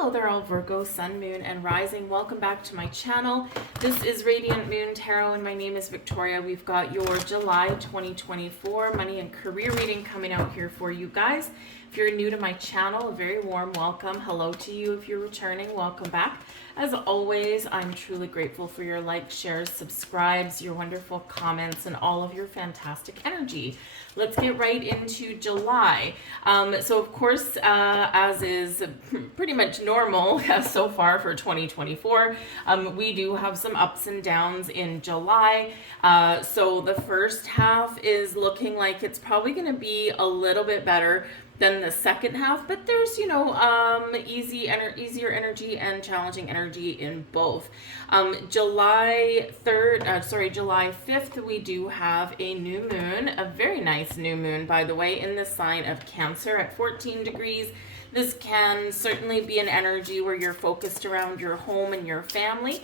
Hello there, all Virgo, Sun, Moon, and Rising. Welcome back to my channel. This is Radiant Moon Tarot, and my name is Victoria. We've got your July 2024 money and career reading coming out here for you guys. If you're new to my channel, a very warm welcome. Hello to you. If you're returning, welcome back. As always, I'm truly grateful for your likes, shares, subscribes, your wonderful comments, and all of your fantastic energy. Let's get right into July. So of course, as is pretty much normal so far for 2024, we do have some ups and downs in July. So the first half is looking like it's probably going to be a little bit better than the second half, but there's, easier energy and challenging energy in both. July 5th, we do have a new moon, a very nice new moon, by the way, in the sign of Cancer at 14 degrees. This can certainly be an energy where you're focused around your home and your family.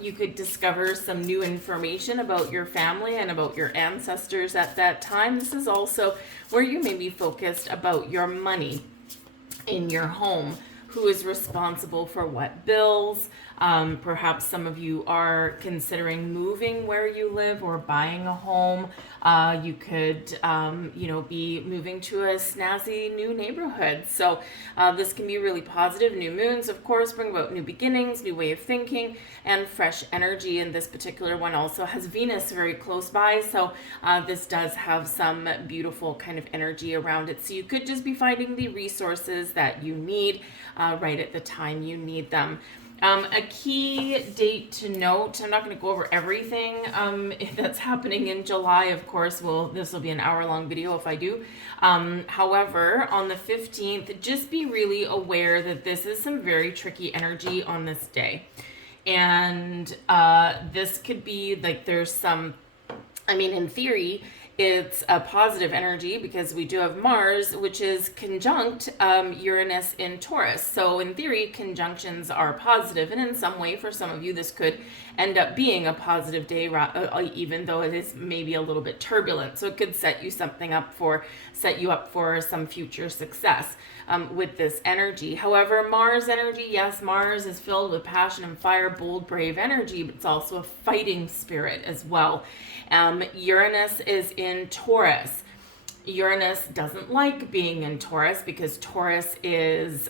You could discover some new information about your family and about your ancestors at that time. This is also where you may be focused about your money in your home. Who is responsible for what bills? Perhaps some of you are considering moving where you live or buying a home. You could, be moving to a snazzy new neighborhood. So this can be really positive. New moons, of course, bring about new beginnings, new way of thinking, and fresh energy. And this particular one also has Venus very close by. So this does have some beautiful kind of energy around it. So you could just be finding the resources that you need right at the time you need them. A key date to note, I'm not going to go over everything that's happening in July, of course. This will be an hour-long video if I do. However, on the 15th, just be really aware that this is some very tricky energy on this day. And this could be like there's some, in theory, it's a positive energy because we do have Mars, which is conjunct Uranus in Taurus. So in theory, conjunctions are positive. And in some way, for some of you, this could end up being a positive day, even though it is maybe a little bit turbulent. So it could set you up for some future success with this energy. However, Mars energy, yes, Mars is filled with passion and fire, bold, brave energy, but it's also a fighting spirit as well. Uranus is in Taurus. Uranus doesn't like being in Taurus because Taurus is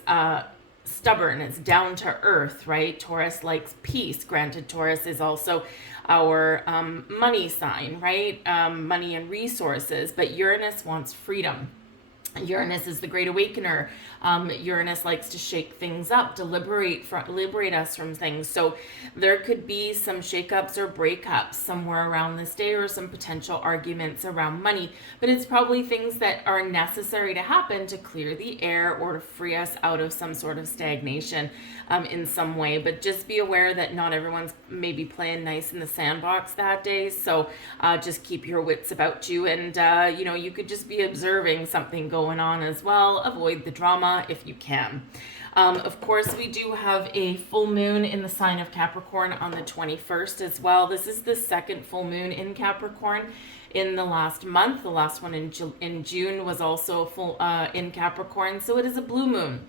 stubborn. It's down to earth, right? Taurus likes peace. Granted, Taurus is also our money sign, right? Money and resources, but Uranus wants freedom. Uranus is the great awakener. Uranus likes to shake things up, to liberate us from things. So there could be some shakeups or breakups somewhere around this day, or some potential arguments around money. But it's probably things that are necessary to happen to clear the air or to free us out of some sort of stagnation in some way. But just be aware that not everyone's maybe playing nice in the sandbox that day. So just keep your wits about you, and you could just be observing something going on as well. Avoid the drama if you can. Of course, we do have a full moon in the sign of Capricorn on the 21st as well. This is the second full moon in Capricorn in the last month. The last one in June was also full in Capricorn, so it is a blue moon.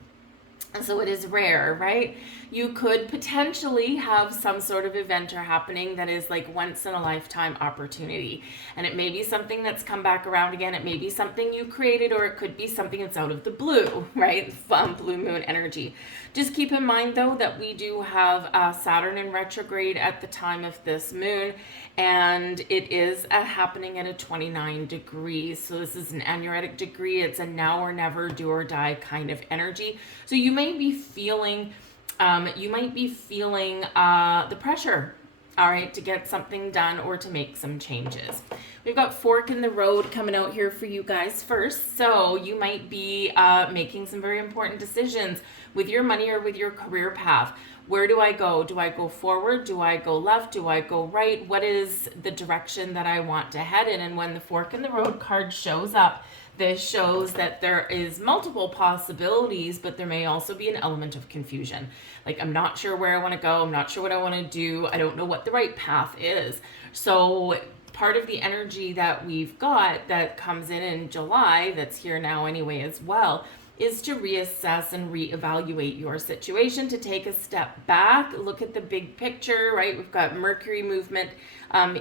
So it is rare, right? You could potentially have some sort of event happening that is like once in a lifetime opportunity. And it may be something that's come back around again. It may be something you created, or it could be something that's out of the blue, right? Blue moon energy. Just keep in mind though that we do have Saturn in retrograde at the time of this moon, and it is happening at a 29 degrees. So this is an aneretic degree. It's a now or never, do or die kind of energy. So you may be feeling the pressure, all right, to get something done or to make some changes. We've got fork in the road coming out here for you guys first. So you might be making some very important decisions with your money or with your career path. Where do I go? Do I go forward? Do I go left? Do I go right? What is the direction that I want to head in? And when the fork in the road card shows up, this shows that there is multiple possibilities, but there may also be an element of confusion. Like, I'm not sure where I want to go. I'm not sure what I want to do. I don't know what the right path is. So part of the energy that we've got that comes in July, that's here now anyway as well, is to reassess and reevaluate your situation, to take a step back, look at the big picture, right? We've got Mercury movement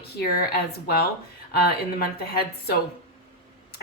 here as well in the month ahead. So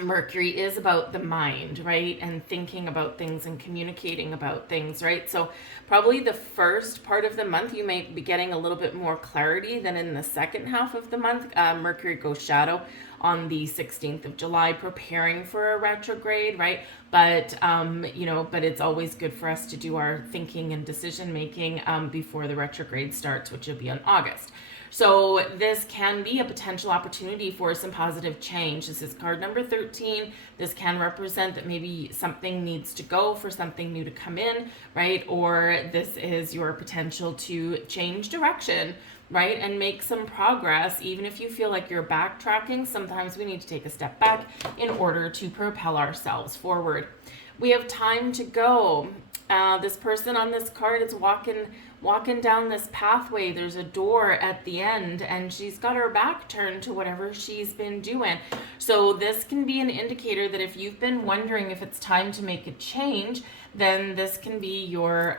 Mercury is about the mind, right? And thinking about things and communicating about things, right? So probably the first part of the month, you may be getting a little bit more clarity than in the second half of the month. Mercury goes shadow on the 16th of July, preparing for a retrograde, right? But, but it's always good for us to do our thinking and decision making before the retrograde starts, which will be in August. So this can be a potential opportunity for some positive change. This is card number 13. This can represent that maybe something needs to go for something new to come in, right? Or this is your potential to change direction, right? And make some progress. Even if you feel like you're backtracking, sometimes we need to take a step back in order to propel ourselves forward. We have time to go. This person on this card is walking down this pathway. There's a door at the end, and she's got her back turned to whatever she's been doing. So this can be an indicator that if you've been wondering if it's time to make a change, then this can be your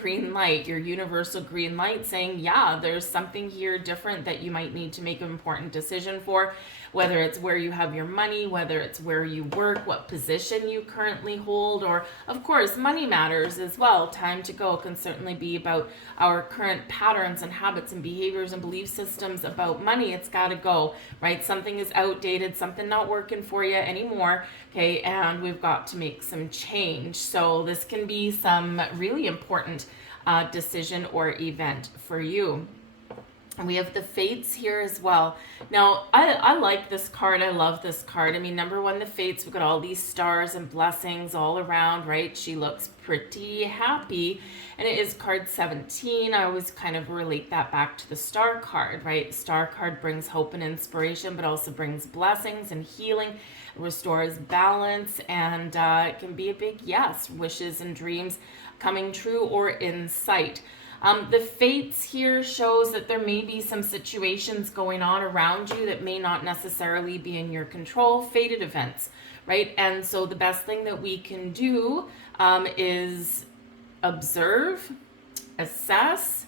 green light, your universal green light saying, yeah, there's something here different that you might need to make an important decision for, whether it's where you have your money, whether it's where you work, what position you currently hold, or of course, money matters as well. Time to go can certainly be about our current patterns and habits and behaviors and belief systems about money. It's got to go, right? Something is outdated, something not working for you anymore, okay? And we've got to make some change. So this can be some really important decision or event for you. And we have the Fates here as well. Now, I like this card. I love this card. I mean, number one, the Fates, we've got all these stars and blessings all around, right? She looks pretty happy. And it is card 17. I always kind of relate that back to the Star card, right? Star card brings hope and inspiration, but also brings blessings and healing, restores balance, and it can be a big yes, wishes and dreams coming true or in sight. The Fates here shows that there may be some situations going on around you that may not necessarily be in your control, fated events, right? And so the best thing that we can do is observe, assess,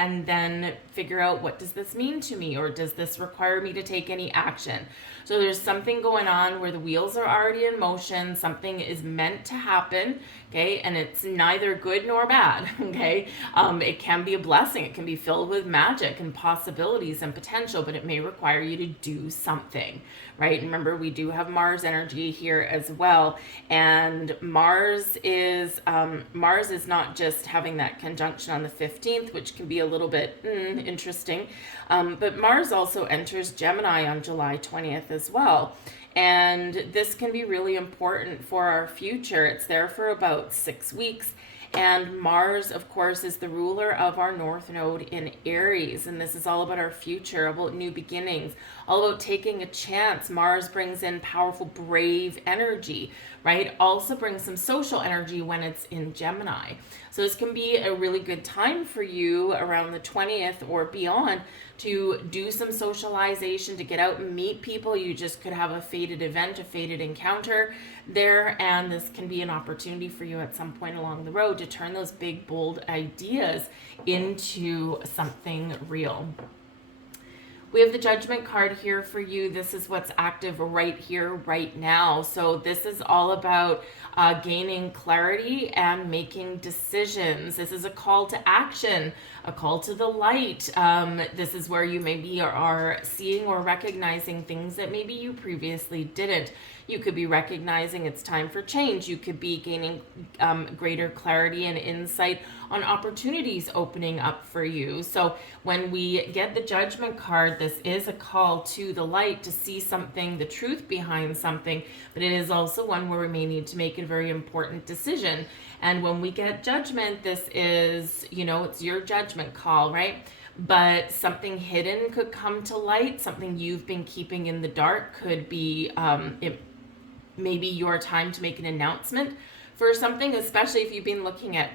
and then figure out, what does this mean to me, or does this require me to take any action? So there's something going on where the wheels are already in motion, something is meant to happen, okay, and it's neither good nor bad, okay? It can be a blessing, it can be filled with magic and possibilities and potential, but it may require you to do something, right? Remember, we do have Mars energy here as well, and Mars is not just having that conjunction on the 15th, which can be a little bit interesting, but Mars also enters Gemini on July 20th as well. And this can be really important for our future. It's there for about 6 weeks. And Mars, of course, is the ruler of our North Node in Aries. And this is all about our future, about new beginnings, all about taking a chance. Mars brings in powerful, brave energy, right? Also brings some social energy when it's in Gemini. So this can be a really good time for you around the 20th or beyond to do some socialization, to get out and meet people. You just could have a fated event, a fated encounter there, and this can be an opportunity for you at some point along the road to turn those big, bold ideas into something real. We have the Judgment card here for you. This is what's active right here, right now. So this is all about gaining clarity and making decisions. This is a call to action, a call to the light. This is where you maybe are seeing or recognizing things that maybe you previously didn't. You could be recognizing it's time for change. You could be gaining greater clarity and insight on opportunities opening up for you. So when we get the Judgment card, this is a call to the light, to see something, the truth behind something, but it is also one where we may need to make a very important decision. And when we get Judgment, this is, it's your judgment call, right? But something hidden could come to light. Something you've been keeping in the dark could be, it may be your time to make an announcement for something, especially if you've been looking at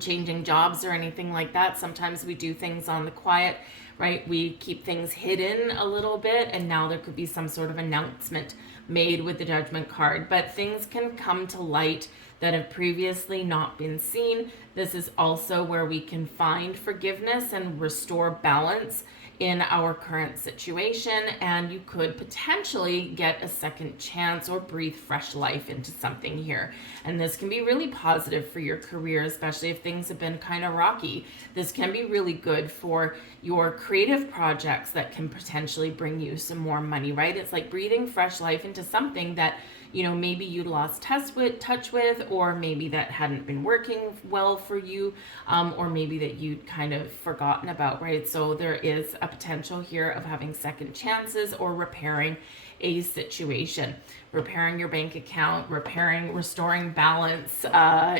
changing jobs or anything like that. Sometimes we do things on the quiet, right? We keep things hidden a little bit, and now there could be some sort of announcement made with the Judgment card, but things can come to light that have previously not been seen. This is also where we can find forgiveness and restore balance in our current situation, and you could potentially get a second chance or breathe fresh life into something here. And this can be really positive for your career, especially if things have been kind of rocky. This can be really good for your creative projects that can potentially bring you some more money, right? It's like breathing fresh life into something that, you know, maybe you lost touch with, or maybe that hadn't been working well for you, or maybe that you'd kind of forgotten about, right? So there is a potential here of having second chances or repairing a situation, repairing your bank account, restoring balance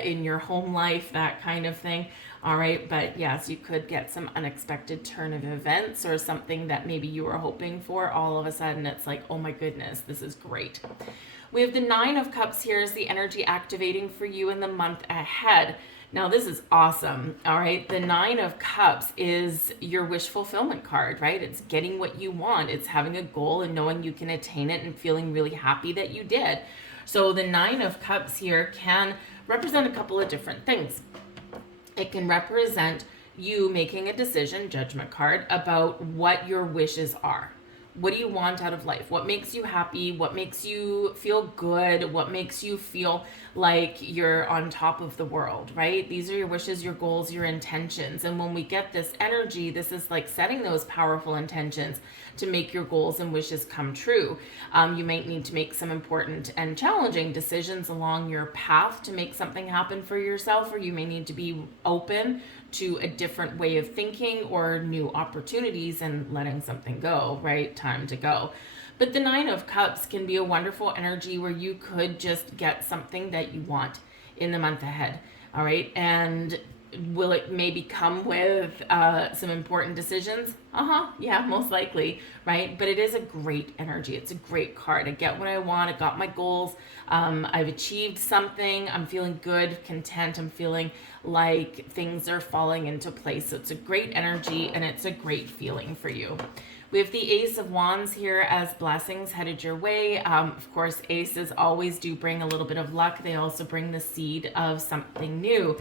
in your home life, that kind of thing. All right, but yes, you could get some unexpected turn of events or something that maybe you were hoping for. All of a sudden, it's like, oh my goodness, this is great. We have the Nine of Cups here as the energy activating for you in the month ahead. Now, this is awesome, all right? The Nine of Cups is your wish fulfillment card, right? It's getting what you want. It's having a goal and knowing you can attain it and feeling really happy that you did. So the Nine of Cups here can represent a couple of different things. It can represent you making a decision, Judgment card, about what your wishes are. What do you want out of life? What makes you happy? What makes you feel good? What makes you feel like you're on top of the world, right? These are your wishes, your goals, your intentions. And when we get this energy, this is like setting those powerful intentions to make your goals and wishes come true. You might need to make some important and challenging decisions along your path to make something happen for yourself, or you may need to be open to a different way of thinking or new opportunities and letting something go, right? Time to go. But the Nine of Cups can be a wonderful energy where you could just get something that you want in the month ahead, all right? And will it maybe come with some important decisions? Yeah, most likely, right? But it is a great energy. It's a great card. I get what I want. I got my goals. I've achieved something. I'm feeling good, content. I'm feeling like things are falling into place. So it's a great energy and it's a great feeling for you. We have the Ace of Wands here as blessings headed your way. Of course, aces always do bring a little bit of luck. They also bring the seed of something new.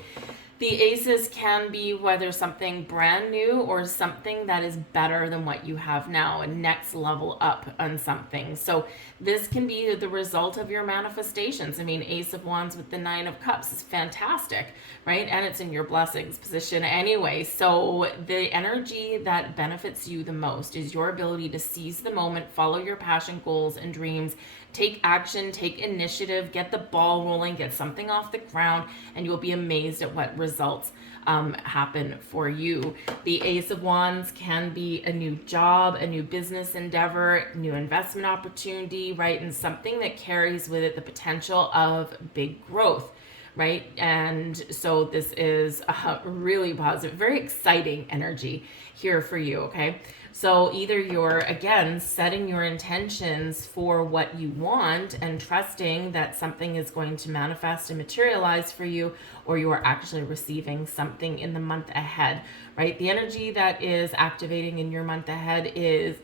The aces can be whether something brand new or something that is better than what you have now, a next level up on something. So this can be the result of your manifestations. I mean, Ace of Wands with the Nine of Cups is fantastic, right? And it's in your blessings position anyway. So the energy that benefits you the most is your ability to seize the moment, follow your passion, goals, and dreams, take action, take initiative, get the ball rolling, get something off the ground, and you'll be amazed at what results happen for you. The Ace of Wands can be a new job, a new business endeavor, new investment opportunity, right? And something that carries with it the potential of big growth, right? And so this is a really positive, very exciting energy here for you, okay? So either you're, again, setting your intentions for what you want and trusting that something is going to manifest and materialize for you, or you are actually receiving something in the month ahead, right? The energy that is activating in your month ahead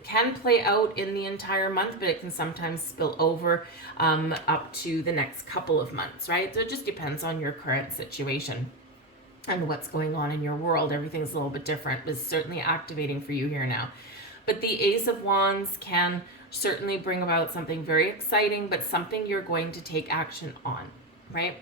can play out in the entire month, but it can sometimes spill over up to the next couple of months, right? So it just depends on your current situation and what's going on in your world. Everything's a little bit different. It's certainly activating for you here now. But the Ace of Wands can certainly bring about something very exciting, but something you're going to take action on, right?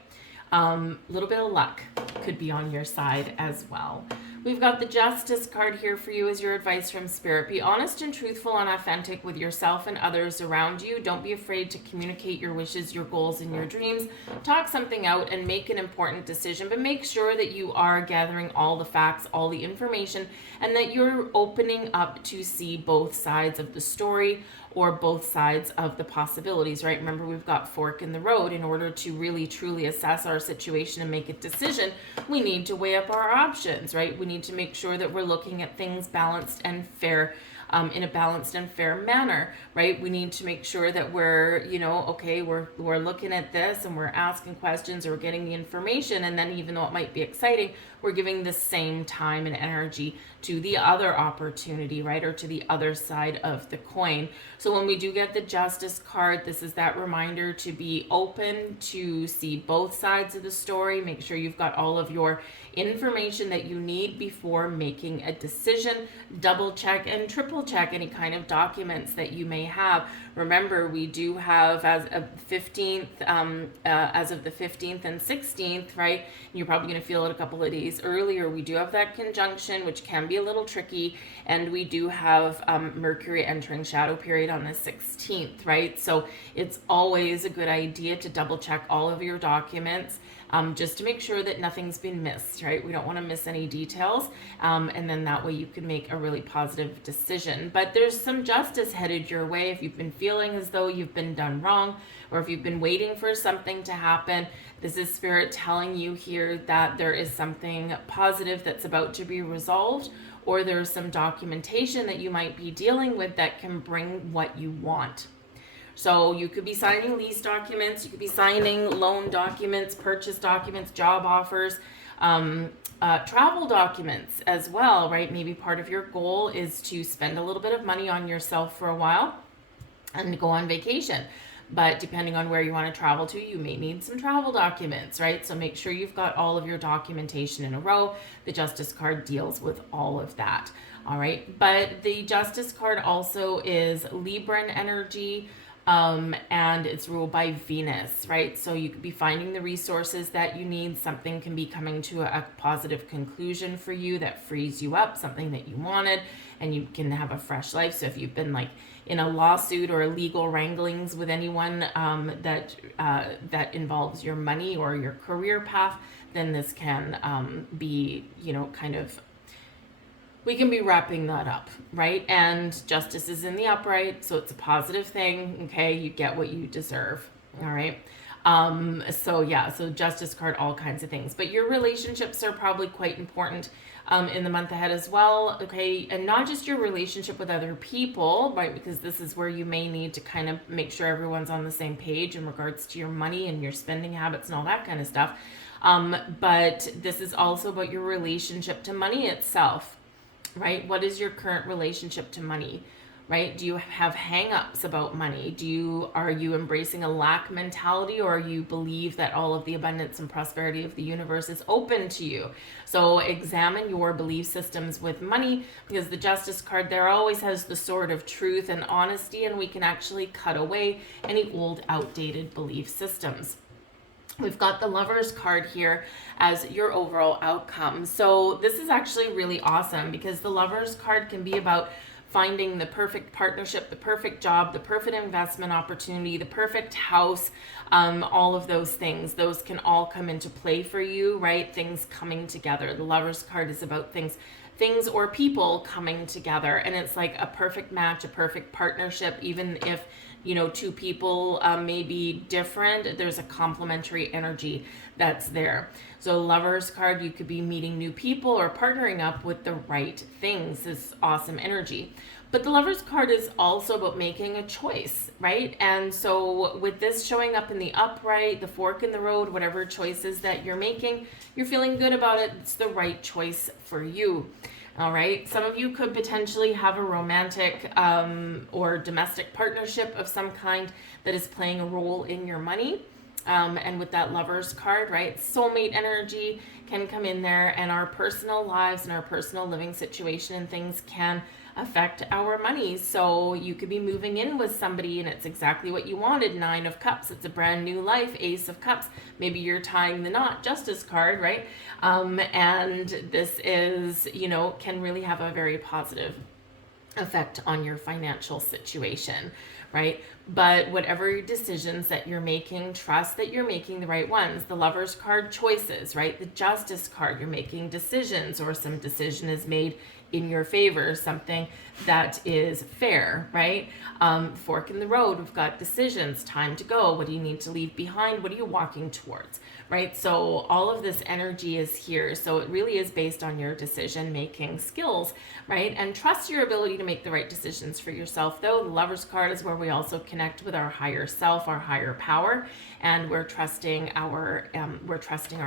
A little bit of luck could be on your side as well. We've got the Justice card here for you as your advice from Spirit. Be honest and truthful and authentic with yourself and others around you. Don't be afraid to communicate your wishes, your goals, and your dreams. Talk something out and make an important decision, but make sure that you are gathering all the facts, all the information, and that you're opening up to see both sides of the story or both sides of the possibilities, right? Remember, we've got fork in the road. In order to really truly assess our situation and make a decision, we need to weigh up our options, right? We need to make sure that we're looking at things balanced and fair in a balanced and fair manner, right? We need to make sure that we're, okay, we're looking at this and we're asking questions or we're getting the information. And then even though it might be exciting, we're giving the same time and energy to the other opportunity, right? Or to the other side of the coin. So when we do get the Justice card, this is that reminder to be open to see both sides of the story. Make sure you've got all of your information that you need before making a decision. Double check and triple check any kind of documents that you may have. Remember, we do have as of the 15th and 16th, right? You're probably going to feel it a couple of days earlier. We do have that conjunction, which can be a little tricky, and we do have Mercury entering shadow period on the 16th, right? So it's always a good idea to double check all of your documents, just to make sure that nothing's been missed, right? We don't want to miss any details, and then that way you can make a really positive decision. But there's some justice headed your way if you've been feeling as though you've been done wrong, or if you've been waiting for something to happen. This is Spirit telling you here that there is something positive that's about to be resolved, or there's some documentation that you might be dealing with that can bring what you want. So you could be signing lease documents, you could be signing loan documents, purchase documents, job offers, travel documents as well, right? Maybe part of your goal is to spend a little bit of money on yourself for a while and go on vacation. But depending on where you want to travel to, you may need some travel documents, right? So make sure you've got all of your documentation in a row. The Justice card deals with all of that, all right? But the Justice card also is Libran energy, and it's ruled by Venus, right? So you could be finding the resources that you need. Something can be coming to a positive conclusion for you that frees you up, something that you wanted, and you can have a fresh life. So if you've been like in a lawsuit or legal wranglings with anyone that involves your money or your career path, then this can be, kind of, we can be wrapping that up, right? And justice is in the upright, so it's a positive thing, okay? You get what you deserve, all right? So Justice card, all kinds of things. But your relationships are probably quite important in the month ahead as well, okay? And not just your relationship with other people, right? Because this is where you may need to kind of make sure everyone's on the same page in regards to your money and your spending habits and all that kind of stuff. But this is also about your relationship to money itself, right? What is your current relationship to money, right? Do you have hang-ups about money? Are you embracing a lack mentality, or you believe that all of the abundance and prosperity of the universe is open to you? So examine your belief systems with money, because the Justice card there always has the sword of truth and honesty, and we can actually cut away any old, outdated belief systems. We've got the Lovers card here as your overall outcome. So this is actually really awesome, because the Lovers card can be about finding the perfect partnership, the perfect job, the perfect investment opportunity, the perfect house, all of those things. Those can all come into play for you, right? Things coming together. The Lovers card is about things or people coming together, and it's like a perfect match, a perfect partnership. Even if two people may be different, there's a complementary energy that's there. So Lovers card, you could be meeting new people or partnering up with the right things. This awesome energy. But the Lovers card is also about making a choice, right? And so with this showing up in the upright, the fork in the road, whatever choices that you're making, you're feeling good about it. It's the right choice for you. All right. Some of you could potentially have a romantic or domestic partnership of some kind that is playing a role in your money. And with that Lovers card, right, soulmate energy can come in there, and our personal lives and our personal living situation and things can affect our money. So you could be moving in with somebody and it's exactly what you wanted. 9 of Cups, it's a brand new life. Ace of Cups, maybe you're tying the knot. Justice card, right? And this is, can really have a very positive effect on your financial situation, right? But whatever decisions that you're making, trust that you're making the right ones. The Lovers card, choices, right? The Justice card, you're making decisions, or some decision is made in your favor, something that is fair, right? Fork in the road, we've got decisions, time to go. What do you need to leave behind? What are you walking towards, right? So all of this energy is here. So it really is based on your decision-making skills, right? And trust your ability to make the right decisions for yourself, though. The Lover's card is where we also connect with our higher self, our higher power, and we're trusting our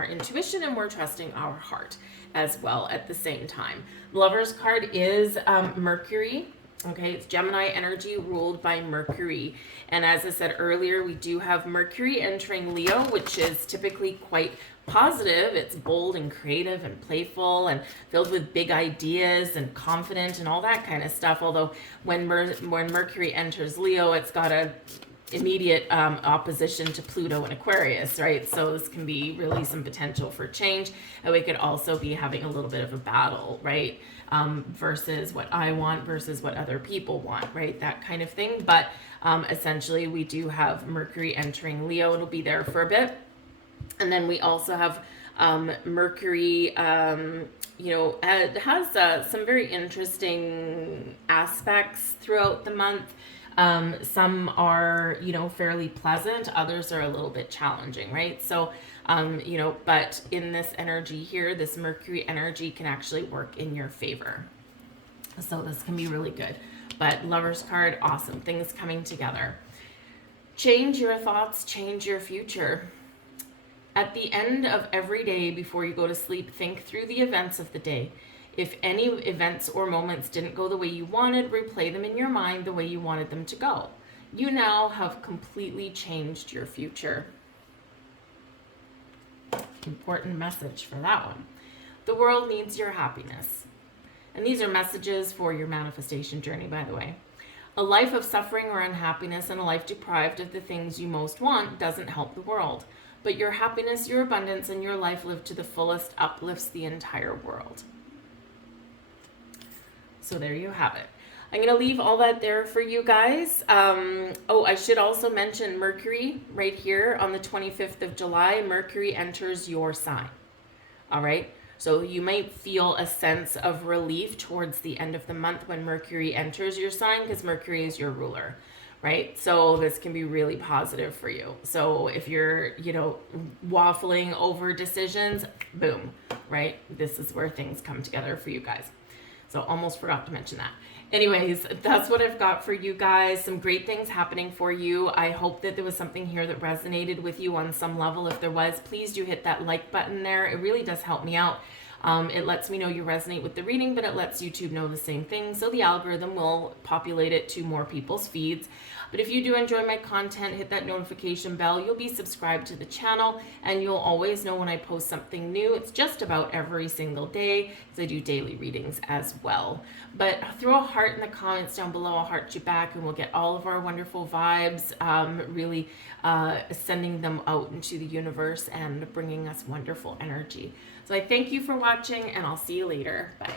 intuition, and we're trusting our heart as well at the same time. Lover's card is Mercury. Okay, it's Gemini energy ruled by Mercury. And as I said earlier, we do have Mercury entering Leo, which is typically quite positive. It's bold and creative and playful and filled with big ideas and confident and all that kind of stuff. Although when Mercury enters Leo, it's got a immediate opposition to Pluto and Aquarius, right? So this can be really some potential for change, and we could also be having a little bit of a battle, right? Versus what I want versus what other people want, right? That kind of thing. But essentially, we do have Mercury entering Leo. It'll be there for a bit. And then we also have Mercury, it has some very interesting aspects throughout the month. Some are, fairly pleasant. Others are a little bit challenging, right? So, but in this energy here, this Mercury energy can actually work in your favor. So this can be really good. But Lover's card, awesome. Things coming together. Change your thoughts, change your future. At the end of every day before you go to sleep, think through the events of the day. If any events or moments didn't go the way you wanted, replay them in your mind the way you wanted them to go. You now have completely changed your future. Important message for that one. The world needs your happiness. And these are messages for your manifestation journey, by the way. A life of suffering or unhappiness and a life deprived of the things you most want doesn't help the world. But your happiness, your abundance, and your life lived to the fullest uplifts the entire world. So there you have it. I'm going to leave all that there for you guys. I should also mention Mercury right here on the 25th of July. Mercury enters your sign. All right. So you might feel a sense of relief towards the end of the month when Mercury enters your sign, because Mercury is your ruler, right? So this can be really positive for you. So if you're, waffling over decisions, boom, right? This is where things come together for you guys. So almost forgot to mention that. Anyways, that's what I've got for you guys. Some great things happening for you. I hope that there was something here that resonated with you on some level. If there was, please do hit that like button there. It really does help me out. It lets me know you resonate with the reading, but it lets YouTube know the same thing. So the algorithm will populate it to more people's feeds. But if you do enjoy my content, hit that notification bell. You'll be subscribed to the channel, and you'll always know when I post something new. It's just about every single day, because I do daily readings as well. But throw a heart in the comments down below. I'll heart you back, and we'll get all of our wonderful vibes, really sending them out into the universe and bringing us wonderful energy. So I thank you for watching, and I'll see you later. Bye.